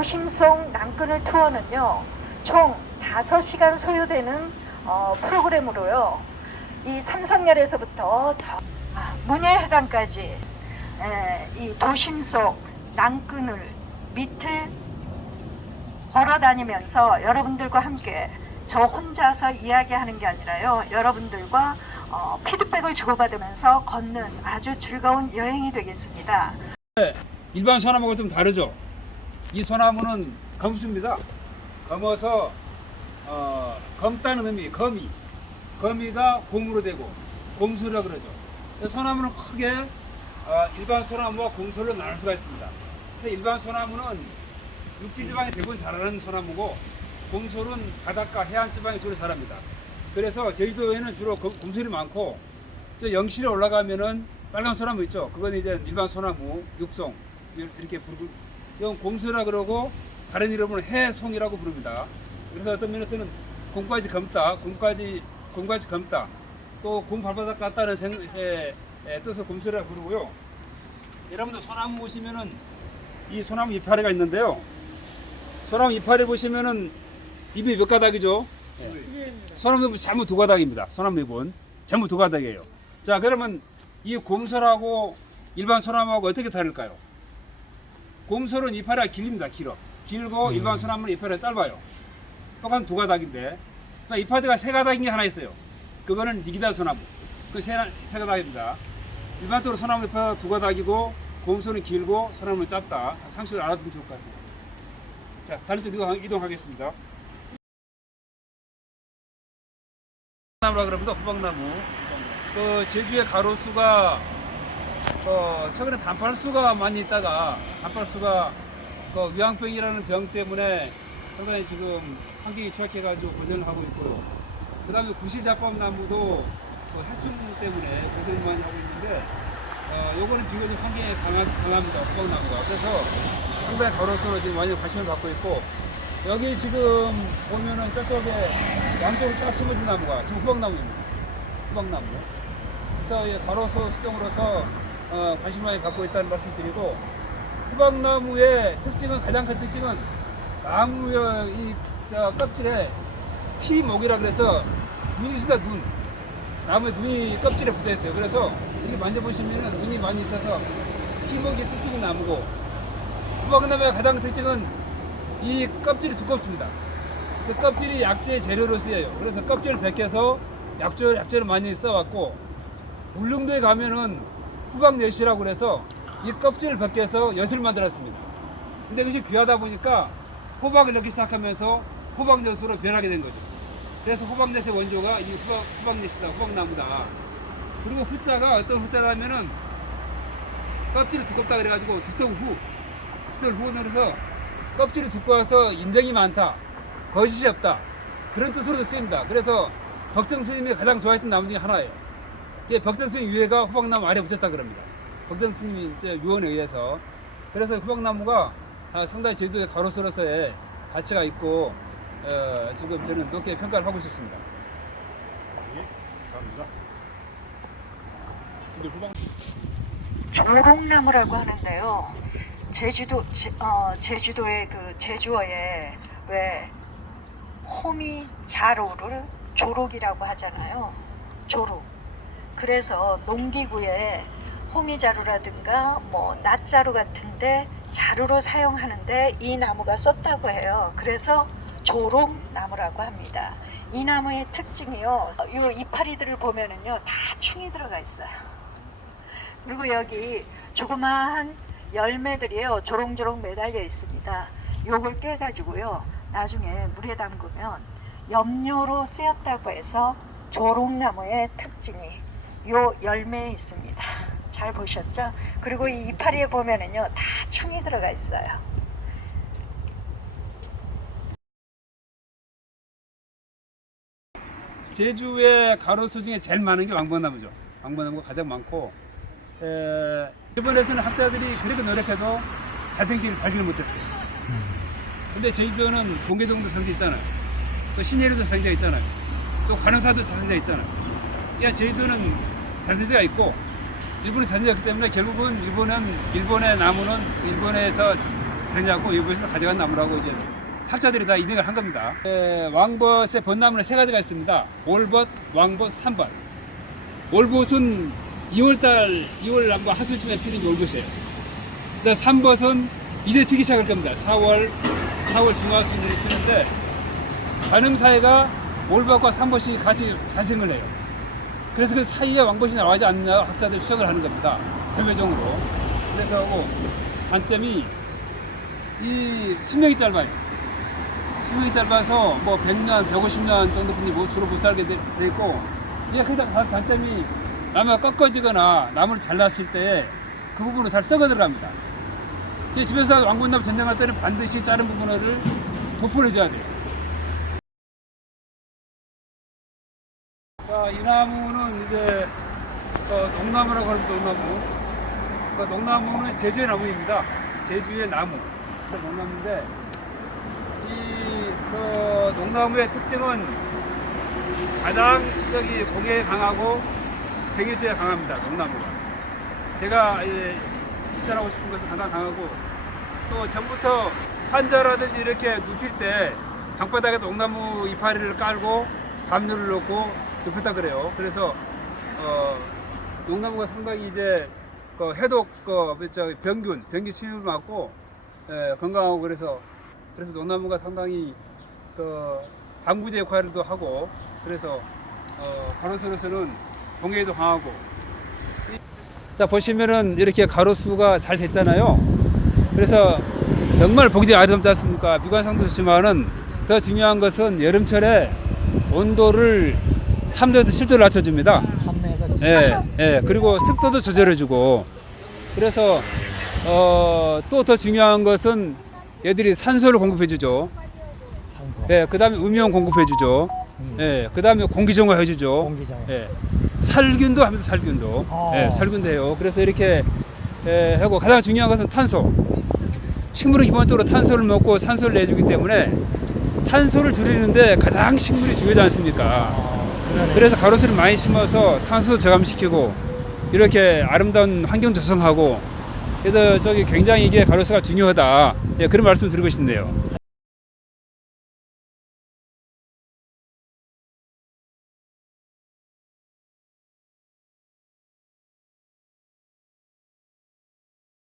도심송 남끈을 투어는요, 총 5시간 소요되는 어, 프로그램으로요, 이삼성열에서부터 저, 아, 문예회관까지 에, 이 도심 속 난끈을 밑을 걸어 다니면서 여러분들과 함께 저 혼자서 이야기하는 게 아니라요, 여러분들과 어, 피드백을 주고받으면서 걷는 아주 즐거운 여행이 되겠습니다. 네, 일반 사람하고 좀 다르죠? 이 소나무는 검수입니다. 검어서 어, 검다는 의미, 검이. 검이가 공으로 되고 공수라 그러죠. 소나무는 크게 어, 일반 소나무와 공수로 나눌 수가 있습니다. 일반 소나무는 육지지방에 대부분 자라는 소나무고 공솔은 바닷가 해안 지방에 주로 자랍니다. 그래서 제주도에는 주로 공솔이 많고 또 영실에 올라가면은 빨간 소나무 있죠. 그건 이제 일반 소나무, 육송 이렇게 부르, 이건 공수라 그러고 다른 이름으로 해송이라고 부릅니다. 그래서 어떤 면에서는 공까지 검다, 공까지 공까지 검다, 또공 발바닥 같다는 생, 에, 에, 뜻을 공수라 부르고요. 여러분들 소나무 보시면은 이 소나무 이파리가 있는데요. 소나무 이파리 보시면은 잎이 몇 가닥이죠? 네. 소나무 잎 전부 두 가닥입니다. 소나무 잎은 전부 두 가닥이에요. 자 그러면 이 곰소라고 일반 소나무하고 어떻게 다를까요? 곰솔은 이파리가 길입니다. 길어. 길고 음. 일반 소나무는 이파리가 짧아요. 똑같은 두 가닥인데 그러니까 이파리가 세 가닥인 게 하나 있어요. 그거는 니기다 소나무. 그세 세 가닥입니다. 일반적으로 소나무 이파리가 두 가닥이고 곰솔은 길고 소나무는 짧다. 상식을 알아두면 좋을 것 같아요. 자, 다른 쪽으로 이동하겠습니다. 나무라 그러면 호박나무. 그 제주의 가로수가 어, 최근에 단팔수가 많이 있다가 단팔수가 그 위양병이라는 병 때문에 상당히 지금 환경이 취약해가지고 고전을 하고 있고요. 그 다음에 구실자법나무도 그 해충 때문에 고생을 많이 하고 있는데 어, 요거는 비교적 환경이 강한, 강합니다. 호박나무가. 그래서 상당히 가로수로 지금 많이 관심을 받고 있고 여기 지금 보면은 저쪽에 양쪽으로 쫙 심어진 나무가 지금 호박나무입니다. 호박나무. 그래서 가로수 수정으로서 어, 관심 많이 갖고 있다는 말씀 드리고 희박나무의 특징은 가장 큰 특징은 나무의 이 껍질에 피목이라 그래서 눈이 있습니다 눈 나무에 눈이 껍질에 붙어 있어요 그래서 이렇게 만져보시면 눈이 많이 있어서 피목이 특징이 나무고 희박나무의 가장 큰 특징은 이 껍질이 두껍습니다 그 껍질이 약재 의 재료로 쓰여요 그래서 껍질을 벗겨서 약재를 많이 써왔고 울릉도에 가면은 후방내시라고 그래서 이 껍질을 벗겨서 엿을 만들었습니다. 근데 그것이 귀하다 보니까 호박을 넣기 시작하면서 호박엿으로 변하게 된 거죠. 그래서 호박엿의 원조가 이 호박, 호박엿이다, 호박나무다. 그리고 후자가 어떤 후자라면은 껍질이 두껍다 그래가지고 두터운 후, 두터운후원 그래서 껍질이 두꺼워서 인정이 많다, 거짓이 없다 그런 뜻으로도 쓰입니다. 그래서 덕정 스님이 가장 좋아했던 나무 중에 하나예요. 이제 예, 벽선스님 위에가 호박나무 아래 붙였다 그럽니다. 벽선스님 유언에 의해서 그래서 호박나무가 아, 상당히 제주도의 가로수로서의 가치가 있고 어, 지금 저는 높게 평가를 하고 싶습니다. 예, 감사합니다. 근데 호박... 조롱나무라고 하는데요. 제주도 제, 어, 제주도의 그 제주어에 왜 호미 자로를 조록이라고 하잖아요. 조록. 그래서 농기구에 호미자루라든가 뭐 낫자루 같은데 자루로 사용하는데 이 나무가 썼다고 해요. 그래서 조롱나무라고 합니다. 이 나무의 특징이요. 이 이파리들을 보면은요. 다 충이 들어가 있어요. 그리고 여기 조그마한 열매들이요. 조롱조롱 매달려 있습니다. 요걸 깨가지고요. 나중에 물에 담그면 염료로 쓰였다고 해서 조롱나무의 특징이 요 열매에 있습니다. 잘 보셨죠? 그리고 이 이파리에 보면은요, 다 충이 들어가 있어요. 제주의 가로수 중에 제일 많은 게 왕벚나무죠. 왕벚나무가 가장 많고 에, 일본에서는 학자들이 그렇게 노력해도 자생지를 발견을 못했어요. 근데 제주도는 공개동도 상자 있잖아요. 또 신예리도 상자 있잖아요. 또 관음사도 상자 있잖아요. 야 제주도는 잔디지가 있고 일본이 잔디였기 때문에 결국은 일본은 일본의 나무는 일본에서 잔디하고 일본에서 가져간 나무라고 이제 학자들이 다 인정을 한 겁니다. 예, 왕벗의 벚나무는 세 가지가 있습니다. 올벗, 왕벗, 삼벗. 올벗은 2월달 2월 남과 하순쯤에 피는 게 올벗이에요. 근데 삼벗은 이제 피기 시작할 겁니다. 4월 4월 중하순에 피는데 관음사회가 올벗과 삼벗이 같이 자생을 해요. 그래서 그 사이에 왕벗이 나와지 않느냐 학자들 추적을 하는 겁니다. 별매종으로. 그래서 하고 단점이 이 수명이 짧아요. 수명이 짧아서 뭐 100년, 150년 정도 분이 뭐 주로 못 살게 돼 있고 이게 그다 단점이 나무가 꺾어지거나 나무를 잘랐을 때 그 부분을 잘 썩어 들어갑니다. 집에서 왕건나무 전쟁할 때는 반드시 자른 부분을 도포를 해줘야 돼요. 자, 이 나무는 이제 어, 농나무라고 하는 농나무. 그러니까 농나무는 제주의 나무입니다. 제주의 나무. 그래 농나무인데 이 그, 농나무의 특징은 가장 저기 공해에 강하고 백일수에 강합니다. 농나무가. 제가 예, 추천하고 싶은 것은 가장 강하고 또 전부터 판자라든지 이렇게 눕힐 때 방바닥에 농나무 이파리를 깔고 담요를 놓고 높였다 그래요. 그래서 어, 용감과 상당히 이제 그 해독 그저 병균 병균 치료을 맞고 예, 건강하고 그래서 그래서 농나무가 상당히 그 방부제 역할도 하고 그래서 어, 가로수로서는 동해도 강하고 자 보시면은 이렇게 가로수가 잘 됐잖아요. 그래서 정말 보기 아름답지 않습니까? 미관상도 좋지만은 더 중요한 것은 여름철에 온도를 3도에서 7도를 낮춰줍니다. 예, 예. 그리고 습도도 조절해주고. 그래서 어, 또 더 중요한 것은 얘들이 산소를 공급해주죠. 산소. 예, 그다음에 음영 공급해주죠. 음. 예, 그다음에 공기 정화해주죠. 공기 정화. 예, 살균도 하면서 살균도. 아. 예, 살균돼요. 그래서 이렇게 예, 하고 가장 중요한 것은 탄소. 식물은 기본적으로 탄소를 먹고 산소를 내주기 때문에 탄소를 줄이는데 가장 식물이 중요하지 않습니까? 아. 그래서 가로수를 많이 심어서 탄소도 저감시키고 이렇게 아름다운 환경 조성하고 그래서 저기 굉장히 이게 가로수가 중요하다 예, 그런 말씀 드리고 싶네요.